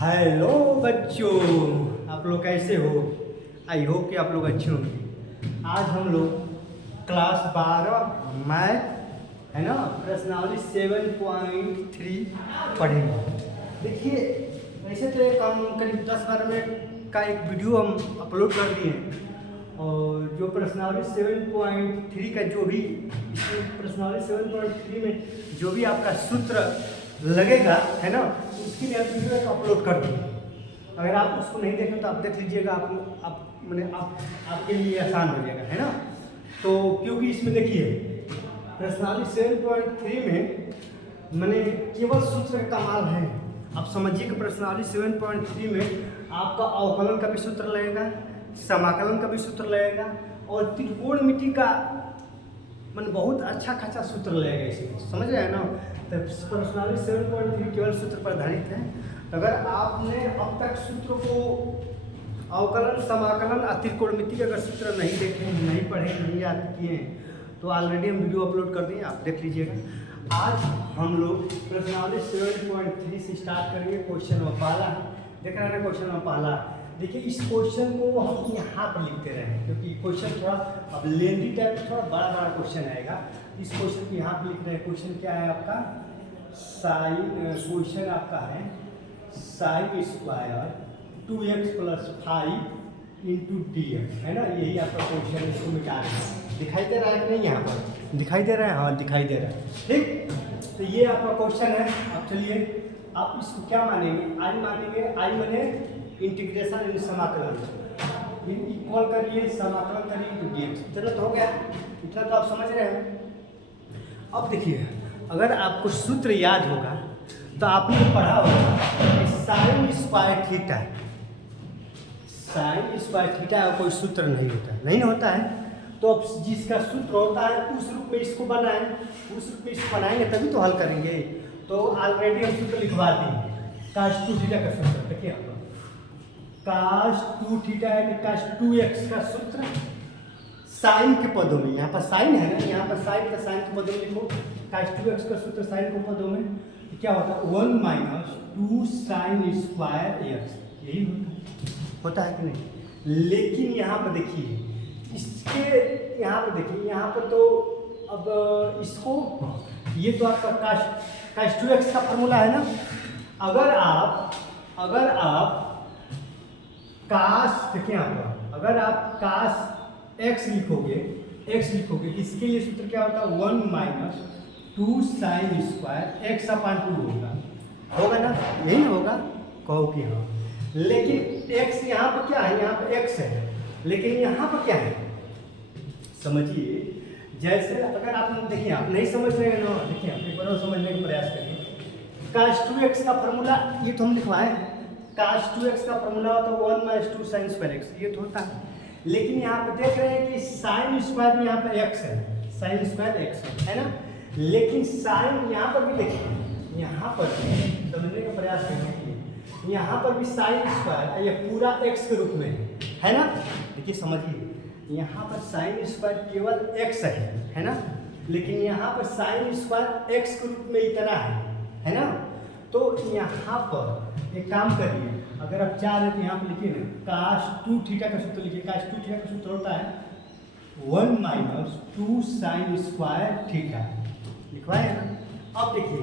Hello बच्चों, आप लोग कैसे हो? आई होप कि आप लोग अच्छे होंगे। आज हम लोग क्लास 12 मैथ है ना, प्रश्नावली 7.3 पढ़ेंगे। देखिए, वैसे तो एक हम करीब 10-12 मिनट का एक वीडियो हम अपलोड कर दिए हैं, और जो प्रश्नावली 7.3 का जो भी प्रश्नावली 7.3 में जो भी आपका सूत्र लगेगा है ना, उसके लिए आप वीडियो एक अपलोड कर देंगे। अगर आप उसको नहीं देखें तो आप देख लीजिएगा, आप मैंने आपके लिए आसान हो जाएगा है ना। तो क्योंकि इसमें देखिए प्रश्नावली 7.3 में मैंने केवल सूत्र का कमाल है। आप समझिए कि प्रश्नावली 7.3 में आपका अवकलन का भी सूत्र लगेगा, समाकलन का भी सूत्र लगेगा, और त्रिकोणमिति का मैंने बहुत अच्छा खासा सूत्र लगेगा इसमें, समझ रहे हैं ना। तो प्रश्नावली 7.3 केवल सूत्र पर आधारित है। अगर आपने अब तक सूत्र को अवकलन, समाकलन और त्रिकोणमिति के अगर सूत्र नहीं देखे, नहीं पढ़े, नहीं याद किए हैं, तो ऑलरेडी हम वीडियो अपलोड कर दिए, आप देख लीजिएगा। आज हम लोग प्रश्नावली 7.3 से स्टार्ट करेंगे। क्वेश्चन नंबर पहला है, देख रहे हैं क्वेश्चन नंबर पहला। देखिए, इस क्वेश्चन को हम यहाँ पर लिखते रहे, क्योंकि क्वेश्चन थोड़ा अब लेंथी टाइप थोड़ा बड़ा बड़ा क्वेश्चन आएगा। इस क्वेश्चन को यहाँ पर लिख रहे हैं। क्वेश्चन क्या है आपका? क्वेश्चन आपका है साइन स्क्वायर 2x + 5 × dx है ना। यही आपका क्वेश्चन है, इसको मिटा दें। दिखाई दे रहा है कि नहीं? यहाँ पर दिखाई दे रहा है, हाँ दिखाई दे रहा है, ठीक। तो ये आपका क्वेश्चन है। अब चलिए आप इसको क्या मानेंगे? आई मानेंगे। आई माने इंटीग्रेशन यानी समाकलन, इक्वल करिए, समाकलन करिए तो dx। इतना तो हो गया, इतना तो आप समझ रहे हैं। अब देखिए, अगर आपको सूत्र याद होगा तो आपने पढ़ा होगा कि sine square theta, sine square theta का कोई सूत्र नहीं होता है, नहीं होता है। तो अब जिसका सूत्र होता है उस रूप में इसको बनाएं, उस रूप में इसको बनाएंगे तभी तो हल करेंगे। तो ऑलरेडी हम सूत्र लिखवा दिए, cos 2 थीटा का सूत्र देखिए, cos 2 थीटा यानी cos 2x का सूत्र साइन के पदों में, यहाँ पर साइन है ना, यहाँ पर साइन का साइन के पदों में लिखो। cos 2x का सूत्र साइन के पदों में क्या होता है? 1 - 2 sin स्क्वायर x, यही होता है कि नहीं? लेकिन यहाँ पर देखिए, इसके यहाँ पर देखिए, यहाँ पर तो अब इसको, ये तो आपका cos 2x का फॉर्मूला है ना। अगर आप cos, देखिए यहाँ पर अगर आप cos x लिखोगे, इसके लिए सूत्र क्या होता है? 1 - 2 sin स्क्वायर x/2 होगा ना, यही होगा, कहो कि हाँ। लेकिन x यहाँ पर क्या है? यहाँ पर x है, लेकिन यहाँ पर क्या है? समझिए, जैसे अगर आप देखिए, आप नहीं समझ रहे हैं ना, देखिए आप एक बार समझने का प्रयास करिए। cos 2x का फॉर्मूला ये तो हम लिखवाए, cos 2x का फॉर्मूला होता है 1 - 2 sin स्क्वायर x, ये तो होता है। लेकिन यहाँ पे देख रहे हैं कि साइन स्क्वायर में यहाँ पे x है, साइन स्क्वायर x है ना। लेकिन साइन यहाँ पर भी देखिए, यहाँ पर समझने का प्रयास करने के लिए, यहाँ पर भी साइन स्क्वायर ये पूरा x के रूप में है ना। देखिए समझिए, यहाँ पर साइन स्क्वायर केवल x है ना, लेकिन यहाँ पर साइन स्क्वायर x के रूप में इतना है ना। तो यहाँ पर एक काम करिए, अगर आप चाह रहे तो यहाँ पर लिखिए ना, cos 2 थीटा का सूत्र लिखिए। cos 2 थीटा का सूत्र होता है 1 - 2 sin स्क्वायर थीटा, लिखवाए ना। अब देखिए,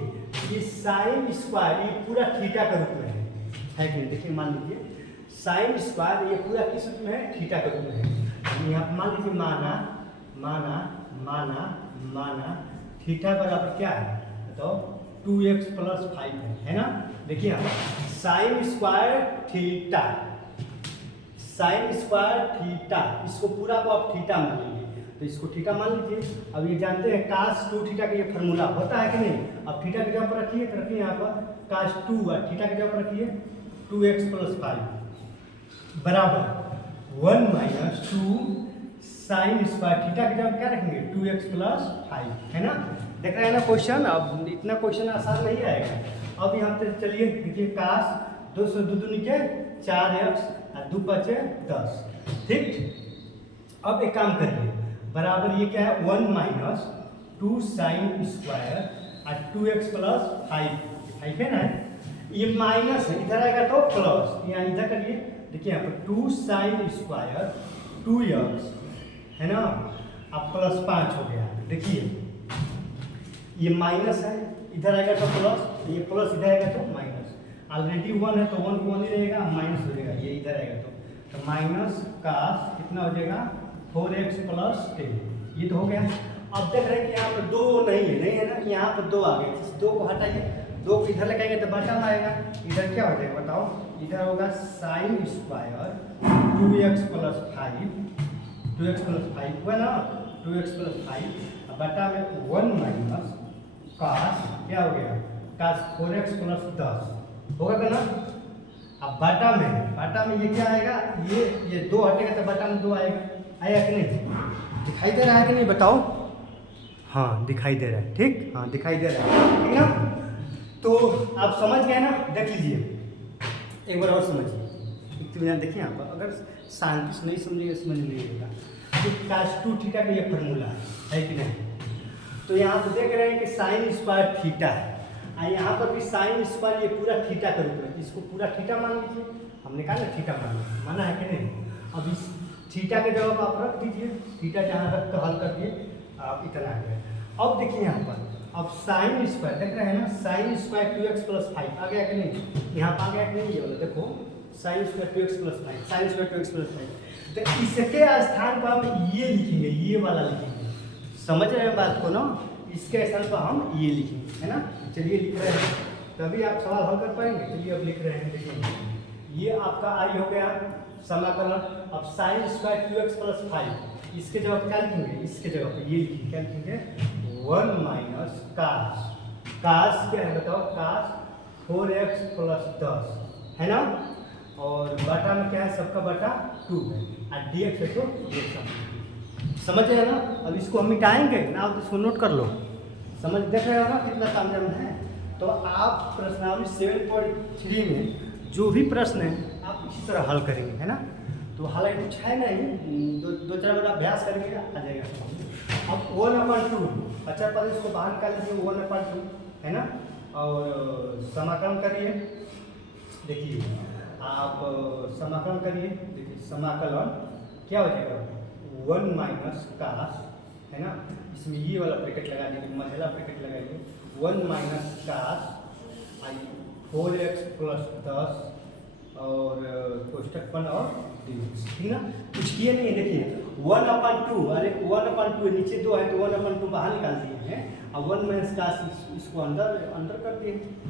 ये साइन स्क्वायर ये पूरा थीटा का रूप में है कि नहीं? देखिए मान लीजिए साइन स्क्वायर ये पूरा किस रूप में है? थीटा का रूप में है। यहाँ मान लीजिए माना थीटा बराबर क्या है? तो 2x + 5 है ना। देखिए साइन स्क्वायर थीटा, इसको पूरा को आप थीटा मान लीजिए, तो इसको थीटा मान लीजिए। अब ये जानते हैं cos 2 थीटा का ये फॉर्मूला होता है कि नहीं? अब थीटा की जगह पर रखिए, तो रखिए यहाँ पर cos 2 और थीटा की जगह पर रखिए 2x + 5 बराबर 1 - 2 sin स्क्वायर थीटा की जगह क्या रखेंगे? 2x + 5 है ना। देख रहे हैं ना क्वेश्चन? अब इतना क्वेश्चन आसान नहीं आएगा। अब यहाँ पे चलिए देखिए, cos 2 से 2 दूनी के 4x और 2 × 5 = 10, ठीक। अब एक काम करिए, बराबर ये क्या है? 1 - 2 sin स्क्वायर और 2x + 5 हाइफन है, ये माइनस है, इधर आएगा तो प्लस, यहाँ इधर करिए, देखिए यहाँ पर 2 sin स्क्वायर 2x है ना, अब प्लस 5 हो गया। देखिए ये माइनस है, इधर आएगा तो प्लस, ये प्लस इधर आएगा तो माइनस, ऑलरेडी 1 है तो 1 को 1 ही रहेगा, माइनस हो जाएगा, ये इधर आएगा तो माइनस कास कितना हो जाएगा 4x प्लस 10, ये तो हो गया। अब देख रहे हैं कि यहाँ पर 2 नहीं है ना, यहाँ पर 2 आ गए, इस 2 को हटाइए, 2 को इधर लगाएंगे तो बचा आएगा, इधर क्या हो जाएगा बताओ, इधर होगा साइन स्क्वायर 2x प्लस 5 हुआ ना, 2x प्लस 5 बटा में 1 माइनस कास क्या हो गया, कास 4x प्लस 10 होगा ना। अब बाटा में ये क्या आएगा, ये 2 हटेगा तो बाटा में 2 आएगा, आया कि नहीं, दिखाई दे रहा है कि नहीं बताओ, हाँ दिखाई दे रहा है, ठीक, हाँ दिखाई दे रहा है, ठीक ना। तो आप समझ गए ना, देख लीजिए एक बार और समझिए, इत्मीनान देखिए यहाँ पर, अगर शांति से नहीं समझिएगा समझ नहीं आएगा। कास 2 थीटा का ये फॉर्मूला है कि नहीं, तो यहाँ पर देख रहे हैं कि साइन स्क्वायर थीटा है, यहाँ पर भी साइन स्क्वायर ये पूरा थीटा का रूप है, इसको पूरा थीटा मान लीजिए, हमने कहा ना थीटा माना है कि नहीं। अब इस थीटा के जवाब आप रख दीजिए, थीटा जहाँ रख कर हल कर दिए आप इतना आ गया। अब देखिए यहाँ पर, अब साइन स्क्वायर देख रहे हैं ना, साइन स्क्वायर 2x प्लस 5 आ गया कि नहीं, यहाँ पर आ गया कि नहीं, ये वाला देखो sine square 2x plus 5, sine square 2x plus 5, तो इसके स्थान पर हम ये लिखेंगे, ये वाला लिखेंगे, समझ रहे हैं बात को ना, इसके स्थान पर हम ये लिखेंगे, है ना। चलिए लिख रहे हैं, तभी आप सवाल हल कर पाएंगे। चलिए अब लिख रहे हैं, देखिए ये आपका आई हो गया समाकलन। अब साइन स्क्वायर 2x प्लस 5, इसके जवाब क्या लिखेंगे, इसके जवाब पे ये लिखेंगे, क्या लिखेंगे 1 माइनस कास, कास क्या है बताओ, कास 4x प्लस 10 है ना, और बटा में क्या है, सबका बटा 2 है, और dx है तो dx, समझ रहे हैं ना। अब इसको हम मिटाएंगे ना, आप इसको नोट कर लो, समझ देख रहे हो ना कितना तामझाम है। तो आप प्रश्नावली 7.3 में जो भी प्रश्न है आप इसी तरह हल करेंगे, है ना। तो हालांकि कुछ है नहीं, दो चार बार अभ्यास करेंगे आ जाएगा। अब 1/2 अच्छा पहले इसको बाहर निकाल लीजिए, 1/2 है ना, और समाकलन करिए, देखिए आप समाकलन करिए, देखिए समाकलन क्या हो जाएगा 1 माइनस कास है ना, इसमें ये वाला ब्रैकेट लगा दीजिए, मझला ब्रैकेट लगाइए, 1 माइनस कास 4x प्लस 10 और कोष्टक 1 और dx, ठीक ना। कुछ किए नहीं, देखिए 1/2, अरे 1/2 नीचे 2 है तो 1/2 बाहर निकाल दिए हैं, अब 1 माइनस कास इसको अंदर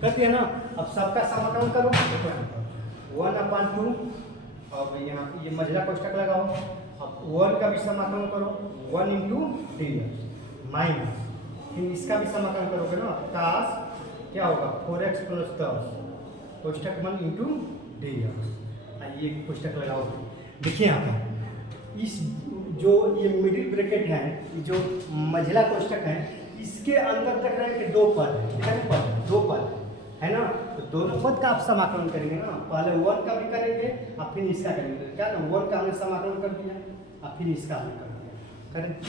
कर दिए ना। अब सबका समाकलन करो, 1/2, अब यहाँ ये मझला कोष्टक लगाओ, अब 1 का भी समाकलन करो, 1 इंटू dx माइनस, फिर इसका भी समाकलन करोगे ना, कास क्या होगा 4x प्लस 10 कोष्टक 1 इंटू dx, ये कोष्टक लगाओ। देखिए यहाँ पर इस जो ये मिडिल ब्रैकेट है, जो मझला कोष्टक है, इसके अंदर तक रहे कि 2 पद है, 2 पद है ना, तो दोनों पद का आप समाकलन करेंगे ना, पहले 1 का भी करेंगे और फिर इसका करेंगे, क्या ना 1 का हमने समाकलन कर दिया और फिर इसका हमने कर दिया,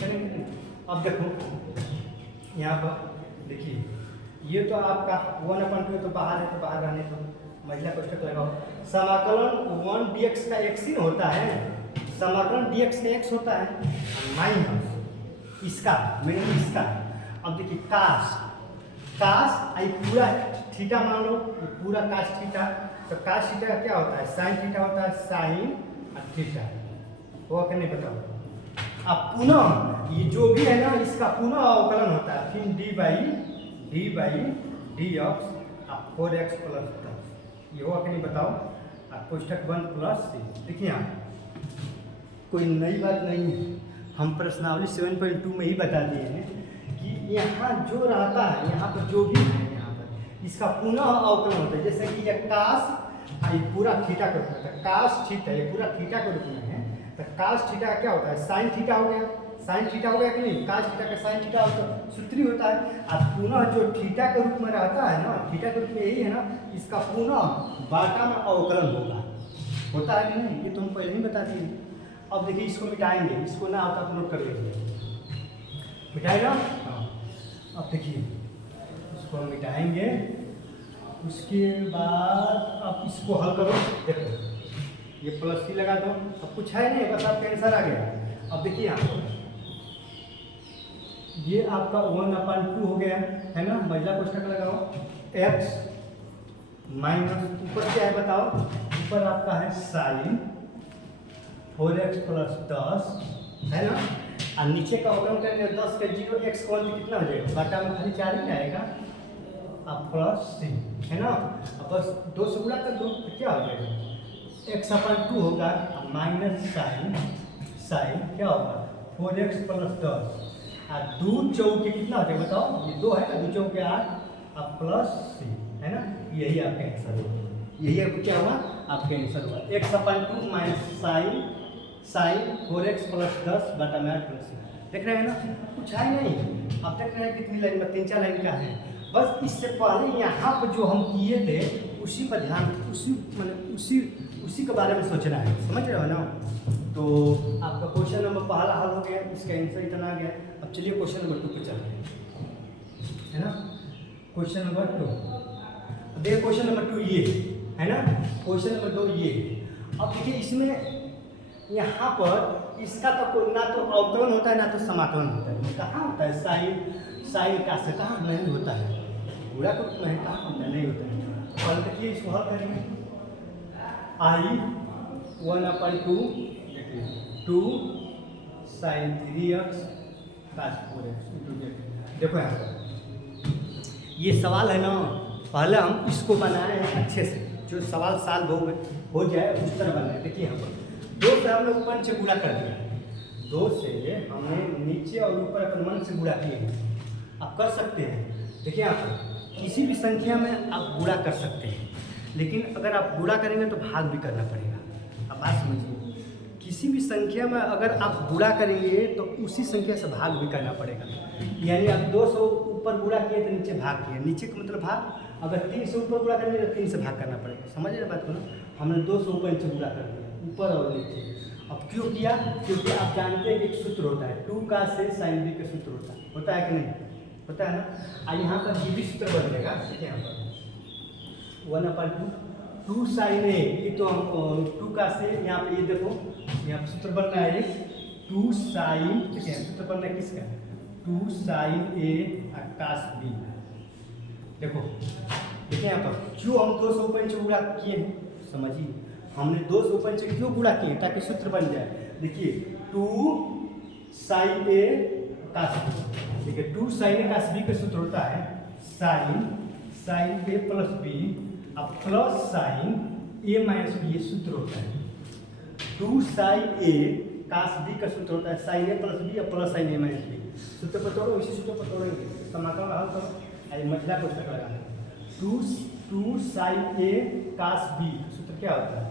करेंगे। अब देखो यहाँ पर देखिए, ये तो आपका 1/2 तो बाहर है, तो बाहर रहने तो महिला कोष्टक लगाओ, समाकलन 1 dx का x ही होता है, समाकलन dx का x होता है माइनस इसका इसका। अब देखिए कास आई पूरा थीटा मान लो, ये पूरा कास थीटा, तो कास थीटा का क्या होता है, साइन थीटा होता है, साइन थीटा वो क्या नहीं बताओ। अब पुनः ये जो भी है ना, इसका पुनः अवकलन होता है, फिर D by dx 4x plus 10, ये होगा कि नहीं बताओ, कोष्टक 1 प्लस 3। देखिए यहाँ कोई नई बात नहीं है, हम प्रश्नावली 7.2 में ही बता दिए हैं कि यहाँ जो रहता है, यहाँ पर जो भी है, यहाँ पर इसका पुनः अवकलन होता है। जैसे कि यह कास ये पूरा थीटा का रूप में, कास थीटा ये पूरा थीटा के रूप में है, तो कास थीटा क्या होता है, साइन थीटा हो गया, साइन थीटा हो गया कि नहीं, कास थीटा का साइन थीटा होता सूत्री होता है। अब पुनः जो थीटा के रूप में रहता है ना, थीटा के रूप में यही है ना, इसका पुनः बाटा में अवकलन होता है कि नहीं, ये तुम पहले ही बता दिए। अब देखिए इसको मिटाएंगे, इसको ना आता तो नोट कर लीजिए, मिटाएगा। हाँ अब देखिए इसको हम मिटाएंगे, उसके बाद आप इसको हल करो। देखो ये प्लस सी लगा दो, अब कुछ है नहीं, बस आपका आंसर आ गया। अब देखिए यहाँ पर ये आपका 1/2 हो गया है ना, महिला कोष्ठक लगाओ, x माइनस ऊपर क्या है बताओ, ऊपर आपका है साइन 4x + 10 है ना, और नीचे का अवकलन करेंगे 10 के 0 x को कितना हो जाएगा, बटा में खाली 4 ही आएगा, अब प्लस सी है ना, अब बस 2 से गुणा कर दो तो क्या हो जाएगा, x/2 होगा माइनस साइन क्या होगा 4x + 10 और 2 चौके कितना हो जाएगा बताओ, ये 2 है ना, 2 चौके 8 अब प्लस सी है ना, यही आपका आंसर होगा, यही आपको क्या हुआ आपका आंसर हुआ x/2 माइनस साइन 4x + 10 बटा में 8 + सी। देख रहे हैं ना, कुछ है नहीं। अब देख रहे हैं कितनी लाइन में, 3-4 लाइन का है। बस इससे पहले यहाँ पर जो हम किए थे उसी पर ध्यान, उसी के बारे में सोचना है, समझ रहे हो ना। तो आपका क्वेश्चन नंबर पहला हल हो गया, इसका आंसर इतना आ गया। अब चलिए क्वेश्चन नंबर 2 पे चलते हैं, है ना। क्वेश्चन नंबर 2, देखिए क्वेश्चन नंबर 2 ये है ना, क्वेश्चन नंबर 2 ये। अब देखिए इसमें यहाँ पर इसका तो ना तो अवकलन होता है ना तो समाकलन होता है। कहाँ होता है साइन का से, कहाँ नहीं होता है, पूरा को नहीं, कहाँ होता है, नहीं होता है। और देखिए इसको हल करेंगे, I 1/2 2 sin 3x cos 4x। देखो यहाँ पर ये सवाल है ना, पहले हम इसको बनाए हैं अच्छे से, जो सवाल साल हो जाए उस तरह बनाए। देखिए यहाँ पर 2 से हमने ऊपर नीचे गुणा कर दिया, 2 से हमने नीचे और ऊपर अपन मन से गुणा किए हैं। आप कर सकते हैं, देखिए यहाँ पर किसी भी संख्या में आप गुणा कर सकते हैं, लेकिन अगर आप गुणा करेंगे तो भाग भी करना पड़ेगा। अब बात समझिए, किसी भी संख्या में अगर आप गुणा करेंगे तो उसी संख्या से भाग भी करना पड़ेगा। यानी आप 2 से ऊपर गुणा किए तो नीचे भाग किए, नीचे का मतलब भाग, अगर 3 से ऊपर गुणा करेंगे तो 3 से भाग करना पड़ेगा। समझ रहे बात को ना, हमने 2 से ऊपर नीचे गुणा कर दिया, ऊपर और नीचे। अब क्यों किया, क्योंकि आप जानते हैं कि एक सूत्र होता है 2 का से sin b का सूत्र होता है कि नहीं, होता है ना। और यहाँ पर ये भी सूत्र बन जाएगा, यहाँ पर 1/2 2 sin a, ये तो हम 2 का से यहाँ पे ये देखो, यहाँ पर सूत्र बन रहा है 2 sin, ठीक है, सूत्र बन रहा है किसका, 2 sin a cos b। देखो देखिए यहाँ पर क्यों हम 2 से ऊपर नीचे गुणा किए हैं, समझिए हमने 2 से ऊपर नीचे क्यों गुणा किए, ताकि सूत्र बन जाए। देखिए 2 sin a cos b, ठीक है, 2 sin a cos b का सूत्र होता है sin a + b अब प्लस साइन a - b, ये सूत्र होता है। 2 sin a cos b का सूत्र होता है sin a + b और प्लस साइन a - b। सूत्र पर तोड़ो, इसी सूत्र पर तोड़ेंगे, समाकलन हल करो, आई महिला कोष्ठक लगाना। 2 sin a cos b सूत्र क्या होता है,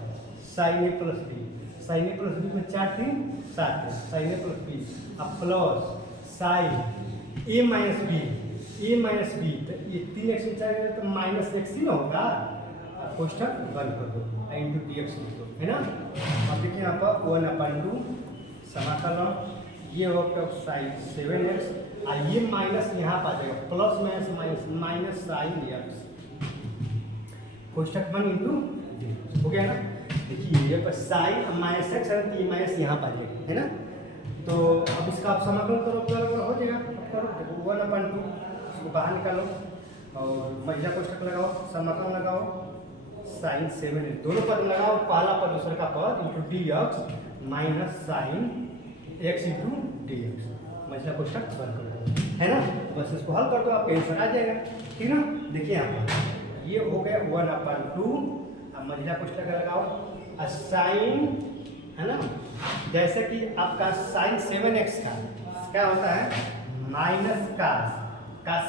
sin a + b, sin a + b में 4 3 7 है, sin a + b अब प्लस sin a - b, तो ये 3x में 4 तो -x ही ना होगा, कोष्ठक बंद कर दो, इंटू dx लिख दो, है ना। अब देखिए यहाँ पर 1/2 समाकलन, ये होगा साइन 7x और ये माइनस यहाँ पर आ जाएगा, प्लस माइनस साइन x, कोष्ठक बंद इंटू हो गया ना। देखिए ये पर साइन -x है तो ये माइनस यहाँ पर आ जाएगा, है ना। तो अब इसका आप समाकलन करो, हो जाएगा, करो 1/2 इसको बाहर निकालो और महिला कोष्ठक लगाओ, समाकलन लगाओ, साइन 7 दोनों पद लगाओ, पहला पद दूसरा का पद into dx minus sine x into dx, महिला कोष्ठक बंद कर दो, है ना। बस इसको हल कर दो, आपका आंसर आ जाएगा, ठीक ना। देखिए यहाँ पर ये हो गया 1/2, अब महिला कोष्ठक लगाओ, साइन है ना, जैसे कि आपका साइन 7x का क्या होता है माइनस कास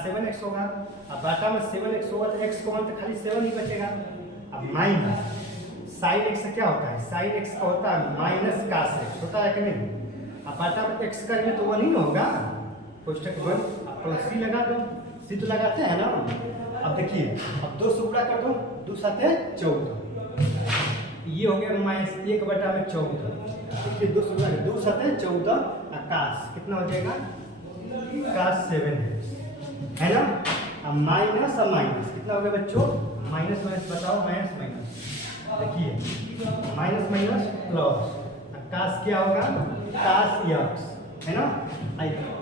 7x होगा, अब बाटा में 7x होगा तो x को मान तो खाली 7 ही बचेगा। अब माइनस साइन x से क्या होता है, साइन x का होता है माइनस कास x, होता है कि नहीं। अब बाटा में x करेंगे तो 1 ही ना होगा, कोष्ठक 1, अब प्लस c लगा दो, c तो लगाते हैं ना। अब देखिए अब 2 से गुणा कर दो, 2 7 14, ये हो गया -1/14, देखिए 2 से गुणा 2 7 14 कास कितना हो जाएगा, कास 7 है ना। अब माइनस कितना कितना हो गया बच्चों, माइनस माइनस बताओ, माइनस माइनस, देखिए माइनस माइनस प्लस, काश क्या होगा, काश यक्स है ना,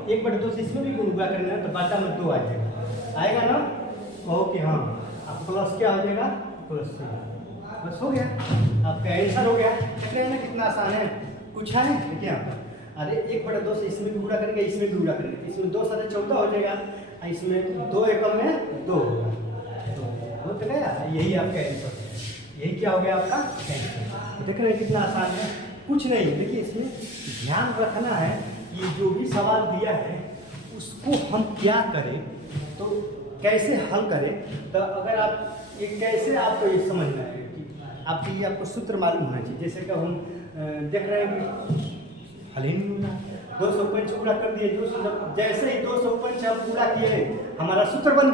1/2 से इसमें भी गुणा करेंगे तो बाटा में 2 आ जाएगा, आएगा ना, ओके हाँ, अब प्लस क्या हो जाएगा, प्लस बस हो गया, आपका आंसर हो गया। देख रहे हैं ना कितना आसान है, कुछ है देखिए आप, अरे 1/2 से इसमें भी गुणा करेंगे, इसमें भी गुणा करेंगे, इसमें 2 सारे 14 हो जाएगा, इसमें 2 एकम में 2 हो तो गया, यही आपका आंसर है, यही क्या हो गया आपका आंसर। देख रहे हैं कितना आसान है, कुछ नहीं। देखिए इसमें ध्यान रखना है कि जो भी सवाल दिया है उसको हम क्या करें, तो कैसे हल करें, तो अगर आप ये कैसे आपको ये समझना है कि आपको सूत्र मालूम होना चाहिए। जैसे कि हम देख रहे हैं कि हल ही नहीं होना, 205 पूरा कर दिए, जैसे ही 205 हम पूरा किए हमारा सूत्र बन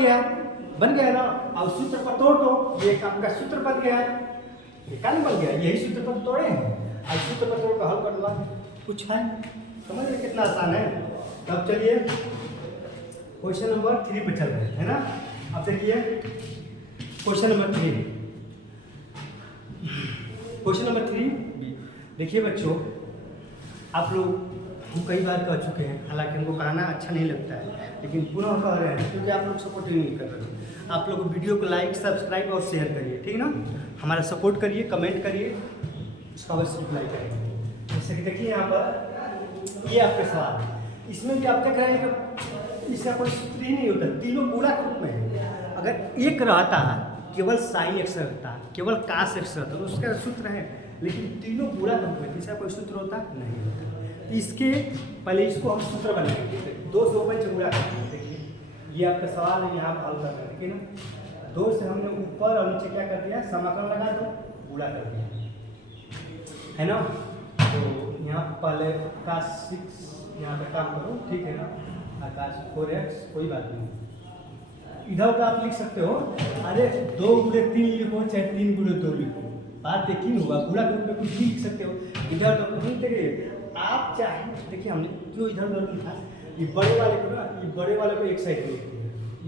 गया ना, और सूत्र पर तोड़ दो, ये आपका सूत्र बन गया है, क्या नहीं बन गया, यही सूत्र पर तोड़े हैं, और सूत्र पर तोड़ कर हल कर दो, कुछ है, समझ रहे कितना आसान है। तब चलिए क्वेश्चन नंबर 3 पे चल रहे हैं ना। अब देखिए क्वेश्चन नंबर 3, क्वेश्चन नंबर 3 देखिए बच्चों, आप लोग हम कई बार कह चुके हैं, हालांकि हमको कहना अच्छा नहीं लगता है, लेकिन पुनः कह रहे हैं क्योंकि आप लोग सपोर्ट ही नहीं कर रहे। आप लोग वीडियो को लाइक, सब्सक्राइब और शेयर करिए, ठीक ना, हमारा सपोर्ट करिए, कमेंट करिए, उसका अवश्य रिप्लाई करिए। जैसे कि देखिए यहाँ पर ये आपके सवाल है, इसमें भी आप देख रहे हैं कि इसका कोई सूत्र ही नहीं होता, तीनों पूरा के रूप में है। अगर एक रहता केवल साइन एक्स रहता, केवल कास एक्स रहता तो उसका सूत्र है, लेकिन तीनों पूरा के रूप में इसका कोई सूत्र होता नहीं होता। इसके पहले इसको हम सूत्र बनाएंगे, 205 पूरा करेंगे। देखिए ये आपका सवाल है, यहाँ हल करना है, ठीक है ना। 2 से हमने ऊपर और नीचे क्या कर दिया, समाकलन लगा दो, पूरा कर दिया है ना। तो यहाँ पहले काश 6 यहाँ पे काम करो, ठीक है ना, आकाश 4x, कोई बात नहीं, इधर तो आप लिख सकते हो, अरे 2 × 3 लिखो, चाहे 3 × 2 लिखो, बात एक ही होगा, पूरा ग्रुप में कुछ भी लिख सकते हो। इधर तो नहीं, देखिए आप चाहे, देखिए हमने क्यों इधर उधर लिखा, ये बड़े वाले को ना, ये बड़े वाले को एक साइड में लिखिए,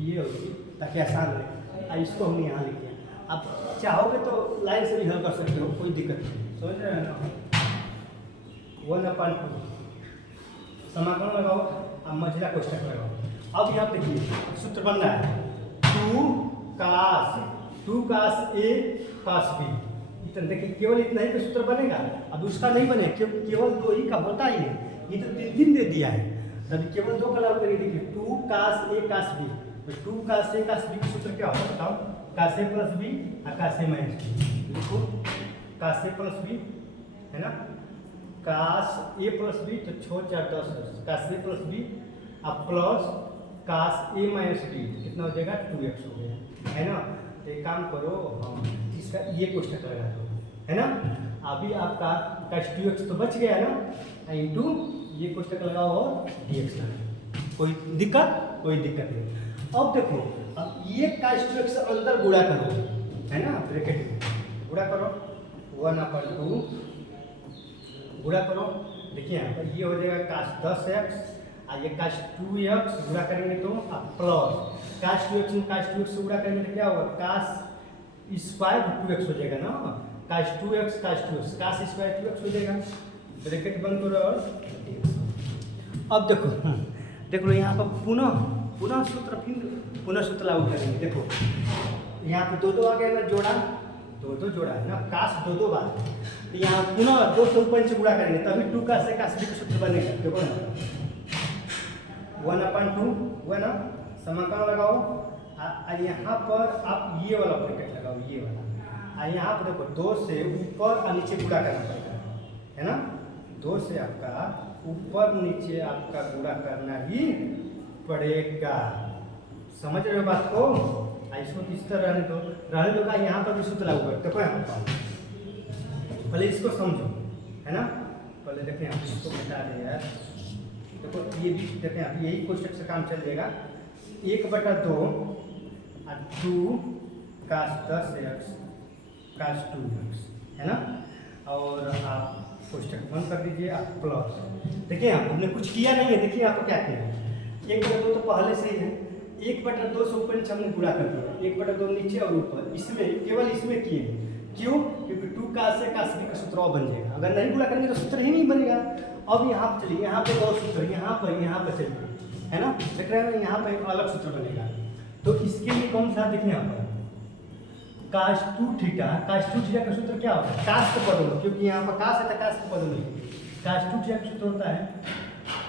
ये होगी ताकि आसान रहे, इसको हमने यहाँ लिख दिया। आप चाहोगे तो लाइन से भी हल कर सकते हो, कोई दिक्कत नहीं, समझ रहे हैं ना। 1/2 समाकलन लगाओ, अब मझला कोष्ठक लगाओ। अब यहाँ देखिए सूत्र बन रहा है 2 कास ए कास बी, इतना देखिए, केवल इतना ही का सूत्र बनेगा, अब उसका नहीं बने, केवल 2 ही का होता ही है, ये तो 3 दे दिया है, तभी केवल 2 का लागू करिए। देखिए 2 कास ए कास बी, तो 2 कास ए कास बी का सूत्र क्या होगा बताओ, कास ए प्लस बी और कास ए माइनस बी, देखो कास ए प्लस बी है ना, कास ए प्लस बी, तो 6 4 10, कास ए प्लस बी अब प्लस कास ए माइनस बी, कितना हो जाएगा 2x हो गया है ना। तो एक काम करो, हम इसका ये कोष्ठक लगा दो है ना, अभी आपका काश 2x तो बच गया ना, इंटू ये कोष्ठक लगाओ और dx लगाओ, कोई दिक्कत नहीं। अब देखो, अब ये काश 2x से अंदर गुणा करो है ना, ब्रैकेट में गुणा करो, 1/2 गुणा करो, देखिए यहाँ पर ये हो जाएगा काश 10x, और ये काश 2x गुणा करेंगे तो अब प्लस काश 2x में काश 2x से गुणा करेंगे तो क्या होगा, काश स्क्वायर 2x हो जाएगा ना, काश 2x काश 2x, काश स्क्वायर 2x हो जाएगा, ब्रैकेट बंद करो और अब देखो यहाँ पर पुनः सूत्र, फिर पुनः सूत्र लागू करेंगे। देखो यहाँ पे 2 आ गया ना, जोड़ा 2 जोड़ा है ना, काश 2 बार, तो यहाँ पुनः 2 से ऊपर से गुणा करेंगे, तभी 2 काश ए काश बी का सूत्र बनेगा। देखो ना 1/2 हुआ ना, समाकलन लगाओ, यहाँ पर आप ये वाला ब्रैकेट लगाओ, ये वाला, और यहाँ पर देखो 2 से ऊपर और नीचे गुणा करना पड़ेगा है ना, 2 से आपका ऊपर नीचे आपका गुणा करना ही पड़ेगा, समझ रहे हो बात को। इसको किस तरह रहने दो का, यहाँ पर भी सूत्र लागू करते, देखो यहाँ पर पहले इसको समझो है ना, पहले देखें आप इसको बता दें यार, देखो ये भी देखें आप, यही कोष्ठक से काम चल जाएगा, 1/2 और 2 काश 10x काश 2x है ना, और आप कोष्ठक बंद कर दीजिए, आप प्लस, देखिए हमने कुछ किया नहीं है, देखिए आपको क्या किया, 1/2 तो पहले से ही है, 1/2 से ऊपर नीचे हमने गुणा कर दिया, 1/2 नीचे और ऊपर, इसमें केवल इसमें किए। क्यों? क्योंकि 2 का से का सी का सूत्र और बन जाएगा। अगर नहीं गुणा करेंगे तो सूत्र ही नहीं बनेगा। अब यहाँ पर चलिए, यहाँ पे 2 सूत्र, यहाँ पर चलिए, है ना, देख रहे हैं, यहाँ पर एक अलग सूत्र बनेगा। तो इसके लिए कौन सा देखिए यहाँ पर cos 2 थीटा, cos 2 थीटा का सूत्र क्या होता है? cos के पदों में, क्योंकि यहाँ पर cos है तो cos के पदों में cos 2 थीटा का सूत्र होता है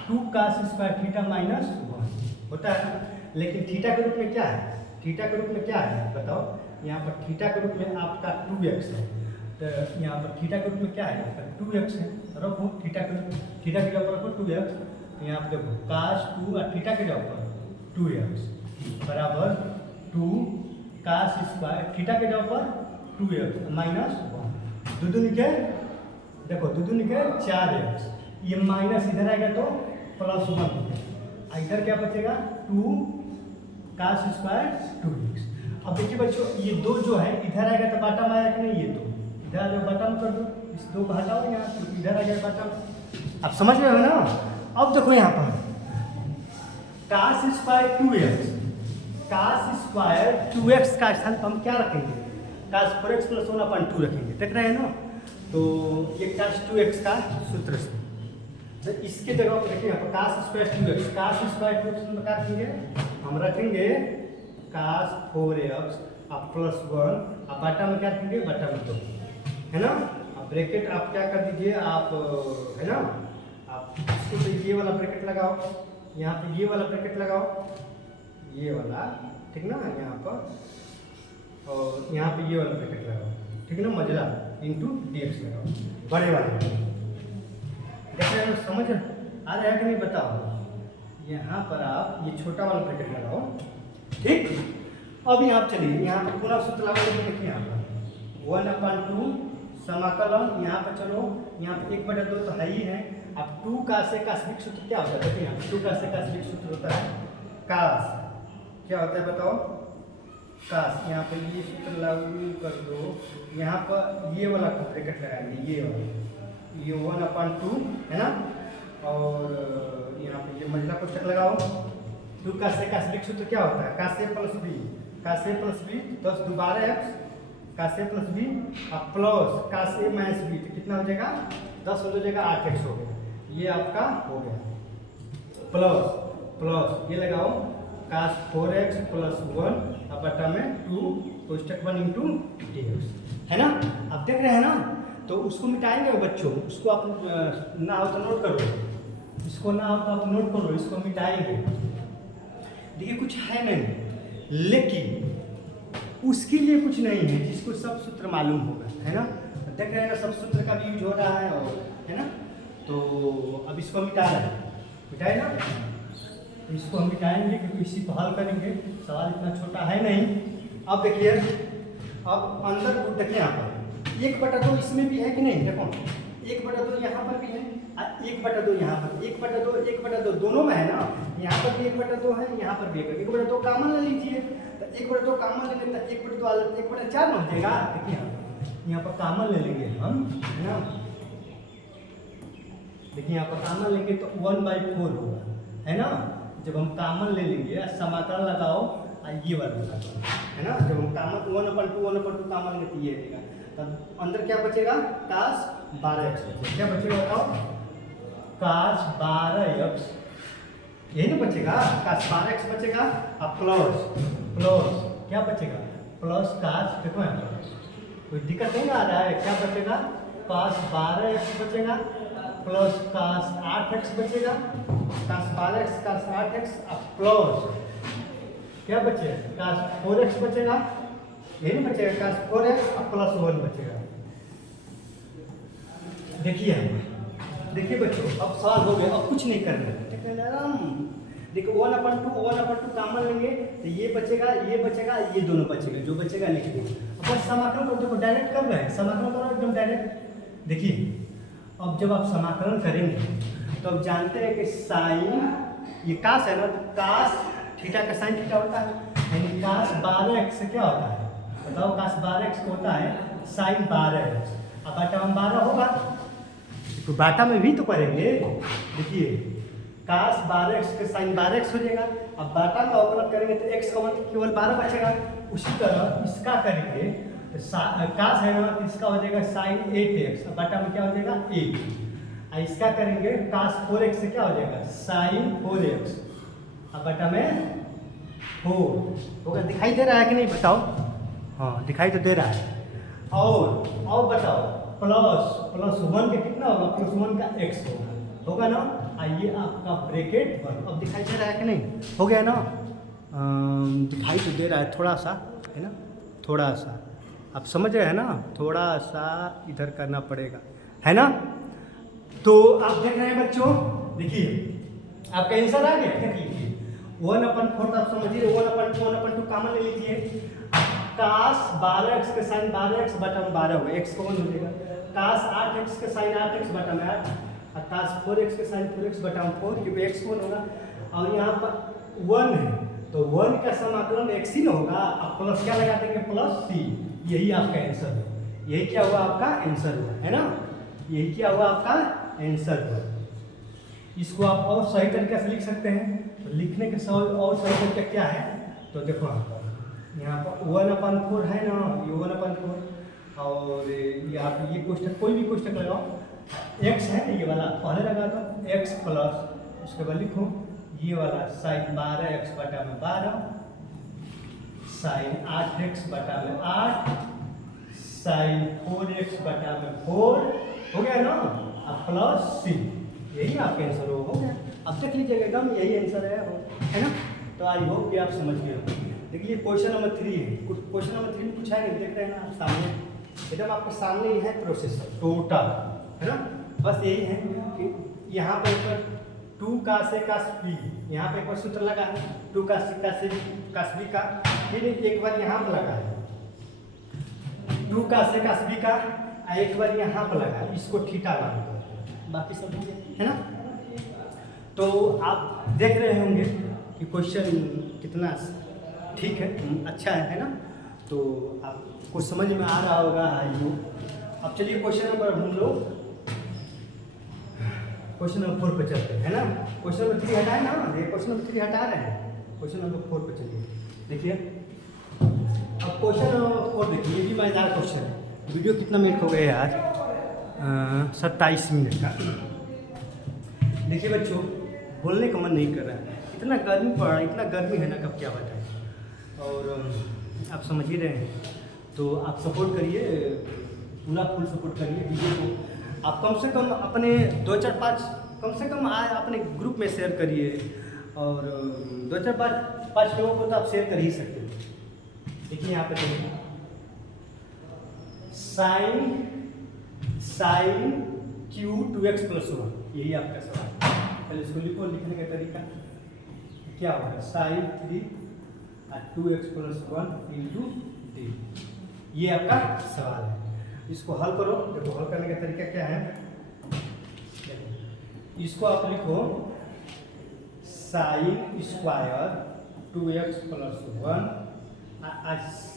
2 cos स्क्वायर थीटा माइनस 1 होता है। लेकिन थीटा के रूप में क्या है? थीटा के रूप में क्या है बताओ? यहाँ पर थीटा के रूप में आपका 2x है, तो यहाँ पर थीटा के रूप में क्या है? आपका 2x है। रखो थीटा के जगह पर रखो 2x, तो यहाँ पर देखो cos 2 और थीटा के जगह पर 2x बराबर 2 cos स्क्वायर थीटा के जगह पर 2x माइनस 1, दो निकले, देखो दो निकले 4x, ये माइनस इधर आएगा तो प्लस 1, इधर क्या बचेगा 2 cos स्क्वायर 2x। अब देखिए बच्चों, ये 2 जो है इधर आएगा तो बाटा में आएगा कि नहीं? ये 2 इधर जो बाटा में कर दो, इस 2 को हटाओ, यहाँ तो इधर आ गया बाटा में। आप समझ रहे हो ना? अब देखो यहाँ पर cos square 2x, cos square 2x का स्थान पर हम क्या रखेंगे? cos 4x प्लस 1/2 रखेंगे, देख रहे हैं ना? तो ये cos 2x का सूत्र से, तो इसके जगह पर देखिए यहाँ पर cos square 2x, cos square 2x में क्या रखेंगे? हम रखेंगे cos 4x अब प्लस 1, अब बाटा में क्या रखेंगे? बाटा में 2, है ना? अब ब्रैकेट आप क्या कर दीजिए आप, है ना, आप इसको तो ये वाला ब्रैकेट लगाओ, यहाँ पे ये वाला ब्रैकेट लगाओ, ये वाला, ठीक ना, यहाँ पर, और यहाँ पे ये वाला ब्रैकेट लगाओ, ठीक है ना, मजला इंटू dx लगाओ, बड़े वाले। देखिए समझ आ रहा है कि नहीं बताओ? यहाँ पर आप ये छोटा वाला ब्रैकेट लगाओ, ठीक। अब यहाँ चलिए, यहाँ पर पूरा सूत्र लागू देखिए, यहाँ पर 1/2 समाकलन, यहाँ पर चलो, यहाँ पर 1/2 तो है ही है। अब 2 का से कास्मिक सूत्र क्या होता है? देखिए यहाँ 2 का से कास्मिक सूत्र होता है कास, क्या होता है बताओ? कास। यहाँ पर ये सूत्र लागू कर दो, यहाँ पर ये वाला ब्रैकेट लगाएंगे, ये वाला, ये 1/2 है ना, और यहाँ पे ये मजला कोष्टक लगाओ। 2 का से कास्मिक सूत्र क्या होता है? कासे प्लस बी, कासे प्लस बी 10 × 12x, कासे प्लस बी अब प्लस कासे माइनस बी, तो कितना हो जाएगा? 10 हो जाएगा, 8x हो गया, ये आपका हो गया, प्लस प्लस ये लगाओ cos 4x प्लस 1 अब बटा में 2 कोष्टक 1 इंटू dx, है ना? अब देख रहे हैं ना? तो उसको मिटाएंगे बच्चों, उसको आप ना हो तो नोट करो, इसको ना हो तो आप नोट करो, इसको मिटाएंगे। देखिए कुछ है नहीं, लेकिन उसके लिए कुछ नहीं है जिसको सब सूत्र मालूम होगा, है ना? देख रहे हैं ना, सब सूत्र का भी यूज हो रहा है, और है ना? तो अब इसको मिटा रहे हैं, मिटाए ना, इसको हम मिटाएंगे क्योंकि इसी को हल करेंगे, सवाल इतना छोटा है नहीं। अब देखिए, अब अंदर देखिए यहाँ पर 1/2 इसमें भी है कि नहीं? देखो 1/2 यहाँ पर भी है, 1/2 यहाँ पर, 1/2 दोनों में है ना, यहाँ पर भी 1/2 है, यहाँ पर भी 1/2 कॉमन ले लीजिए, तो 1/2 कॉमन ले लेते हैं, 1/4 ना हो जाएगा। देखिए यहाँ पर कॉमन ले लेंगे हम, है ना, देखिए यहाँ पर कॉमन लेंगे तो 1/4 होगा, है ना? जब हम कॉमन ले लेंगे, समाकलन लगाओ, ये वाला लगाओ, है ना? जब हम कॉमन 1/2 कॉमन लेते ये देगा, तब अंदर क्या बचेगा? cos 12x बचेगा। क्या बचेगा बताओ? cos 12x, यही ना बचेगा, cos 12x बचेगा, अब प्लस क्या बचेगा? प्लस cos, देखो यहाँ पर कोई दिक्कत नहीं आ रहा है, क्या बचेगा? cos 12x बचेगा प्लस cos 8x बचेगा, cos 12x cos 8x अब प्लस क्या बचेगा? cos 4x बचेगा, यही नहीं बचेगा, cos 4x अब प्लस 1 बचेगा। देखिए बच्चों, अब सवाल हो गया, अब कुछ नहीं करना है, ठीक है ना? देखो 1/2 कॉमन लेंगे तो ये बचेगा, ये दोनों बचेगा, जो बचेगा लिख दो। अब समाकलन करो, देखो डायरेक्ट कर रहे हैं, समाकलन करो एकदम डायरेक्ट। देखिए अब जब आप समाकलन करेंगे तो अब जानते हैं कि साइन, ये कास है ना, तो कास थीटा का साइन थीटा होता है, यानी कास 12x से क्या होता है बताओ? कास 12x होता है साइन 12x, अब बाटा में 12 होगा, तो बाटा में भी तो करेंगे। देखिए कास 12x का साइन 12x हो जाएगा, अब बाटा में अवकलन करेंगे तो x का मान केवल 12 बचेगा। उसी तरह इसका करेंगे तो काश है ना, इसका हो जाएगा साइन 8x, अब बाटा में क्या हो जाएगा 8। इसका करेंगे काश 4x से क्या हो जाएगा साइन 4x, अब बाटा में 4 होगा। दिखाई दे रहा है कि नहीं बताओ? हाँ दिखाई तो दे रहा है। और बताओ प्लस 1 के कितना होगा, प्लस 1 का x होगा ना। आइए आपका ब्रैकेट 1, अब दिखाई दे रहा है कि नहीं? हो गया ना? दिखाई तो दे रहा है थोड़ा सा, है ना, थोड़ा सा, आप समझ रहे हैं ना, थोड़ा सा इधर करना पड़ेगा, है ना। तो आप देख रहे हैं बच्चों, देखिए आपका आंसर आ गया, देख लीजिए 1/4 आप समझिए, 1/2 कॉमन ले लीजिए। काश 12x के साइन 12x बटा में 12 होगा, x कॉमन हो जाएगा। काश 8x के साइन 8x बटा में 8, और काश 4x के साइन 4x बटा में 4, क्योंकि x कॉमन होगा। और यहाँ पर 1 है तो 1 का समाकलन x ही ना होगा, आप प्लस क्या लगा देंगे प्लस c, यही आपका आंसर है। यही क्या हुआ आपका आंसर हुआ, है ना, यही क्या हुआ आपका आंसर हुआ। इसको आप और सही तरीके से लिख सकते हैं, तो लिखने के और सही तरीका क्या है, तो देखो यहाँ पर 1/4 है ना, ये 1/4, और यहाँ पे ये कोष्टक कोई भी कोष्टक लगाओ, x है ये वाला पहले लगा दो, x प्लस उसके बाद लिखो ये वाला साइन 12x बटा में 12, साइन 8x बटा में 8, साइन 4x बटा में 4, हो गया ना, अब प्लस c, यही आपका आंसर हो गया। अब देख लीजिएगा एकदम यही आंसर है ना। तो आई होप कि आप समझ गए। देखिए क्वेश्चन नंबर 3 है, क्वेश्चन नंबर 3 पूछा है, देख रहे हैं ना सामने, एकदम आपके सामने ही है प्रोसेसर टोटल, है ना। बस यही है कि यहाँ पर 2 का से कास b, यहाँ पे एक बार सूत्र लगा है 2 का से कास b का, फिर एक बार यहाँ पर लगा है 2 का से कास b का, एक बार यहाँ पर लगा है, इसको थीटा मान लो, बाकी सब है ना। तो आप देख रहे होंगे कि क्वेश्चन कितना ठीक है, अच्छा है ना। तो आपको समझ में आ रहा होगा अब चलिए क्वेश्चन नंबर हम लोग क्वेश्चन नंबर 4 पे चलते हैं, है ना। क्वेश्चन नंबर 3 हटाए ना, ये क्वेश्चन नंबर 3 हटा रहे हैं, क्वेश्चन नंबर 4 पे चलिए। देखिए अब क्वेश्चन नंबर 4 देखिए, ये भी मजेदार क्वेश्चन है। वीडियो कितना मिनट हो गए आज? 27 मिनट का। देखिए बच्चों, बोलने का मन नहीं कर रहा है, इतना गर्मी पड़ रहा है, इतना गर्मी है ना, कब क्या बताएं। और आप समझ ही रहे हैं, तो आप सपोर्ट करिए, पूरा फुल सपोर्ट करिए वीडियो को। आप कम से कम अपने 2-4-5 कम से कम अपने ग्रुप में शेयर करिए, और 2-4-5 लोगों को तो आप शेयर कर ही सकते हैं। देखिए यहाँ पे देखिए साइन q 2x + 1, यही आपका सवाल। पहले इसको लिखो, लिखने का तरीका क्या होगा, साइन 3 और 2x + 1 × d, ये आपका सवाल है। इसको हल करो, देखो हल करने का तरीका क्या है, इसको आप लिखो sine square 2x + 1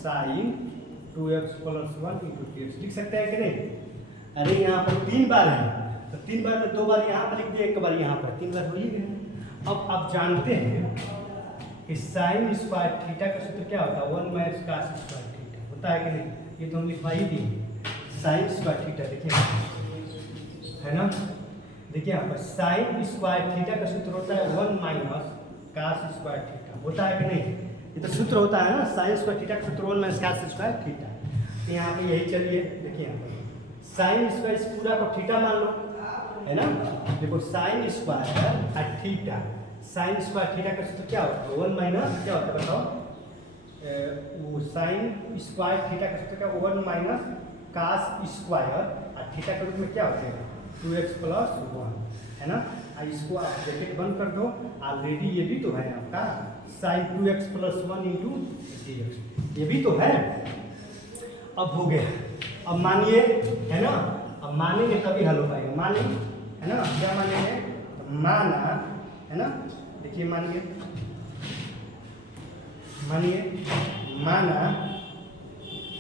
sign 2x + 1 × dx, लिख सकते हैं कि नहीं? अरे यहाँ पर 3 बार है, तो 3 बार में 2 बार यहाँ पर लिख दिया, 1 बार यहाँ पर, 3 बार हो ही गया। अब आप जानते हैं कि साइन स्क्वायर थीटा का सूत्र क्या होता है, 1 - cos स्क्वायर थीटा होता है कि नहीं? ये तो हम लिखवा ही दिए, साइन स्क्वायर थीटा, देखिए है ना। देखिए यहाँ पर साइन स्क्वायर थीटा का सूत्र होता है 1 - cos स्क्वायर थीटा, होता है कि नहीं? ये तो सूत्र होता है ना, साइन स्क्वायर थीटा का सूत्र 1 - cos स्क्वायर थीटा। तो यहाँ पे यही चलिए, देखिए यहाँ पर साइन स्क्वायर इस पूरा को थीटा मान लो, है ना। देखो साइन स्क्वायर और थीटा, साइन स्क्वायर थीटा का सूत्र क्या होता है, 1 - क्या होता है बताओ, वो साइन स्क्वायर थीटा का सूत्र क्या, 1 - cos स्क्वायर और थीटा के रूप में क्या होते हैं 2x + 1, है ना। इसको आप ब्रैकेट बंद कर दो, ऑलरेडी ये भी तो है आपका साइन 2x + 1 × dx, ये भी तो है। अब हो गया, अब मानिए, है ना, अब मानेंगे तभी हल हो पाएगा, माने, है ना, क्या मानेंगे, तो माना, है ना। देखिए मानिए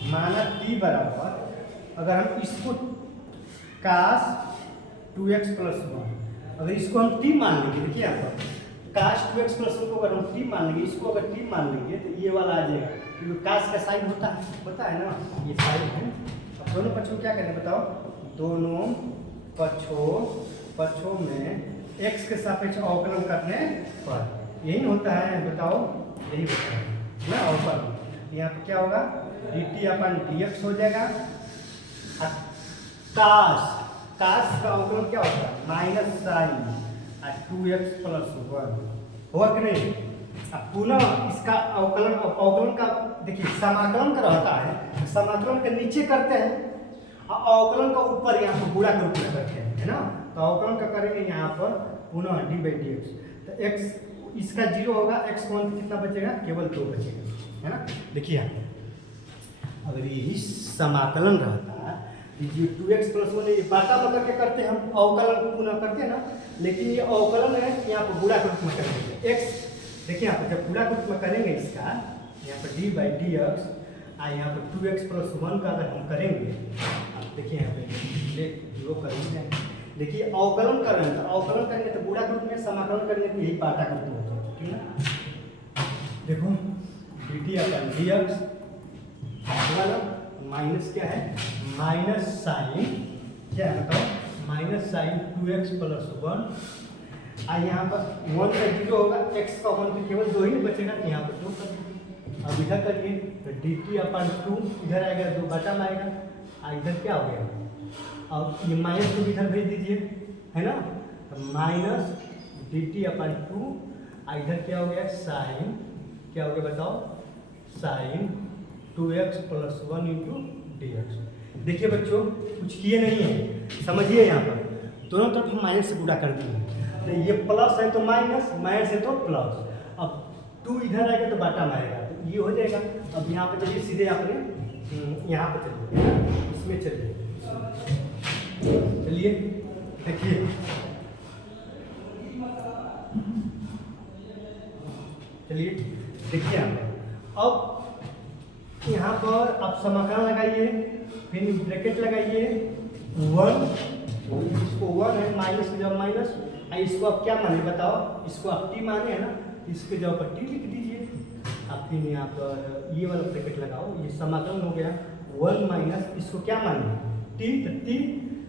माना t बराबर, अगर हम इसको cos 2x + 1, अगर इसको हम t मान लेंगे, देखिए यहाँ पर, काश 2x प्लस 1 को अगर हम t मान लेंगे, इसको अगर t मान लेंगे तो ये वाला आ जाएगा, क्योंकि काश का साइन होता है ना, ये साइन है। अब दोनों पक्षों में क्या करें बताओ, दोनों पक्षों में x के सापेक्ष अवकलन करने पर यही होता है, बताओ यही होता है ना अवकलन। यहाँ पे क्या होगा, dt अपन dx हो जाएगा। काश का अवकलन क्या होता है, माइनस साइन 2x प्लस 1 होगा कि नहीं। अब पुनः इसका अवकलन का देखिए, समाकलन का रहता है, समाकलन के नीचे करते हैं और अवकलन का ऊपर यहाँ पर गुणा के रूप में करते हैं, है ना। तो अवकलन का करेंगे यहाँ पर पुनः d/dx, तो x इसका 0 होगा, x मान कितना बचेगा, केवल 2 बचेगा, है ना। देखिए अगर यही समाकलन रहता, ये 2x प्लस 1 ये बाटा बकर के करते हैं हम, अवकलन पुनः करते हैं ना, लेकिन ये अवकलन है यहाँ पर गुणा के रूप में करेंगे। x देखिए यहाँ पर जब गुणा के रूप में करेंगे इसका, यहाँ पर d/dx और यहाँ पर 2x प्लस 1 का अगर हम करेंगे, अब देखिए यहाँ पे लो करेंगे, देखिए अवकलन कर रहे हैं, तो अवकलन करेंगे तो गुणा के रूप में, समाकलन करेंगे तो यही बाटा के रूप में होता है, ठीक है। देखो dt/dx माइनस क्या है, माइनस साइन क्या है बताओ, माइनस साइन 2x प्लस 1 और यहाँ पर 1 का 0 होगा, x का 1 तो केवल 2 ही बचेगा, यहाँ पर 2 कर दीजिए। अब इधर करिए तो dt/2 इधर आएगा, 2 बटा में आएगा और इधर क्या हो गया, अब ये माइनस 2 इधर भेज दीजिए, है ना। तो माइनस dt/2 और इधर क्या हो गया, साइन क्या हो गया बताओ, sign 2x plus 1 into dx। देखिए बच्चों कुछ किए नहीं है, समझिए यहाँ पर दोनों तरफ हम माइनस से गुणा कर दिए, तो ये प्लस है तो माइनस, माइनस है तो प्लस, अब 2 इधर आएगा तो बाटा में आएगा, तो ये हो जाएगा। अब यहाँ पे चलिए सीधे आपने यहाँ पे चलिए, इसमें चलिए देखिए, देखिए यहाँ पर, अब यहाँ पर आप समाकलन लगाइए, फिर ब्रैकेट लगाइए, 1 इसको 1 है, माइनस की जब माइनस, इसको आप क्या माने बताओ, इसको आप t माने है ना, इसके जगह पर t लिख दीजिए। अब फिर यहाँ पर ये वाला ब्रैकेट लगाओ, ये समाकलन हो गया, 1 माइनस इसको क्या माने t, तो t,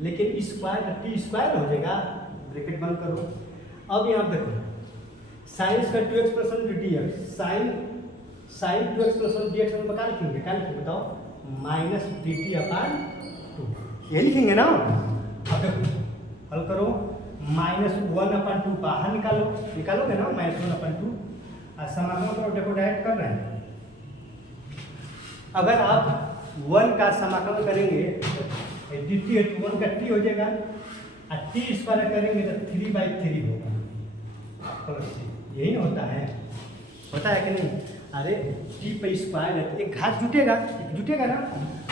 लेकिन स्क्वायर तो t स्क्वायर हो जाएगा, ब्रैकेट बंद करो। अब यहाँ देखो साइन का 2x plus 1 dx, sine 2x plus 1 dx हम क्या लिखेंगे, क्या लिखेंगे बताओ, माइनस dt/2 ये लिखेंगे ना। अब देखो हल करो, -1/2 बाहर निकालोगे ना, -1/2 और समाकलन करो, देखो डायरेक्ट कर रहे हैं। अगर आप 1 का समाकलन करेंगे तो dt है तो 1 का t हो जाएगा, और t स्क्वायर करेंगे तो 3/3 होगा, यही होता है कि नहीं। अरे t पे स्क्वायर है तो एक घात जुटेगा ना,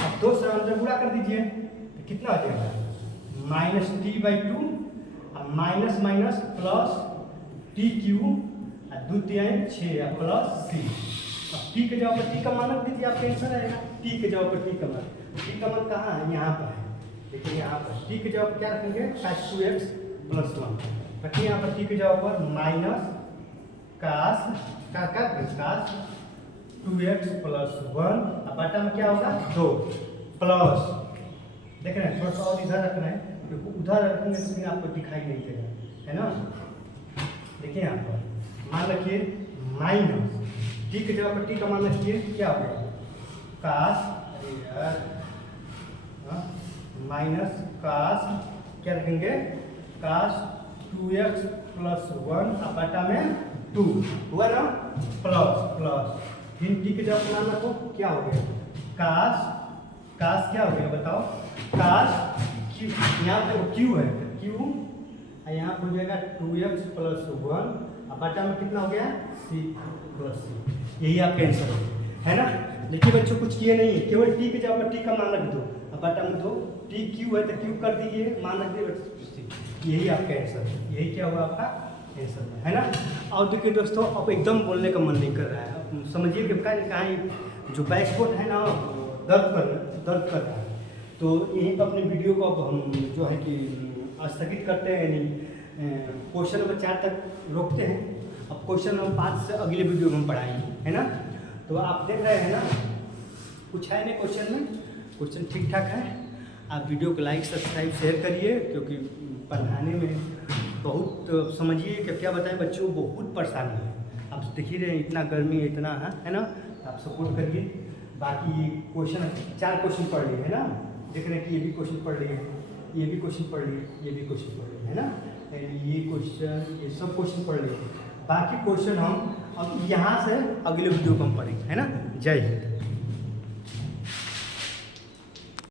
अब 2 से अंदर गुणा कर दीजिए तो कितना हो जाएगा, -t/2 और माइनस माइनस प्लस t³ और 2 3 6 प्लस c। अब t के जगह पर t का मान रख दीजिए, आप टेंशन रहेगा, t के जगह पर t का मान कहाँ है, यहाँ पर है, देखिए यहाँ पर t के जगह पर क्या रखेंगे, cos 2x प्लस 1 रखिए, यहाँ पर t के जगह पर माइनस cos 2x प्लस 1 और बटा में क्या होगा 2 प्लस, देख रहे हैं थोड़ा सा और इधर रखना है, क्योंकि उधर रखेंगे तो फिर आपको दिखाई नहीं देगा, है ना। देखिए यहाँ पर मान रखिए माइनस t के जगह पर t का मान रखिए क्या हो गया, cos, माइनस cos क्या रखेंगे, cos 2x प्लस 1 और बटा में 2 हुआ ना, प्लस फिर t के जगह मान रखो क्या हो गया, cos क्या हो गया बताओ, cos q, यहाँ पे q है q और यहाँ पर हो जाएगा 2x प्लस 1 और बटा में कितना हो गया c प्लस c, यही आपका आंसर है ना। देखिए बच्चों कुछ किए नहीं है, केवल t के जगह पर t का मान रख दो और बटा में 2, t q है तो q कर दीजिए, मान रख दिए, यही आपका आंसर है, यही क्या हुआ आपका आंसर है ना। और देखिए दोस्तों अब एकदम बोलने का मन नहीं कर रहा है, समझिए कि कहीं जो बैकबोन है ना दर्द कर रहा है, तो यहीं पर अपने वीडियो को अब हम जो है कि स्थगित करते हैं, यानी क्वेश्चन नंबर 4 तक रोकते हैं अब क्वेश्चन नंबर 5 से अगले वीडियो में हम पढ़ाएंगे, है ना। तो आप देख रहे हैं ना, कुछ है नहीं क्वेश्चन में, क्वेश्चन ठीक ठाक है। आप वीडियो को लाइक सब्सक्राइब शेयर करिए, क्योंकि पढ़ाने में बहुत समझिए कि क्या बताएं, बच्चों को बहुत परेशानी है। आप देख ही रहे हैं इतना गर्मी इतना है ना, आप सपोर्ट करिए। बाकी क्वेश्चन 4 क्वेश्चन पढ़ लिए है ना, देख रहे हैं कि ये भी क्वेश्चन पढ़ लिए, ये भी क्वेश्चन पढ़ लिए, ये भी क्वेश्चन पढ़ लिए, है ना। ये क्वेश्चन, ये सब क्वेश्चन पढ़ लिए। बाकी क्वेश्चन हम अब यहाँ से अगले वीडियो को हम पढ़ेंगे, है ना। जय हिंद।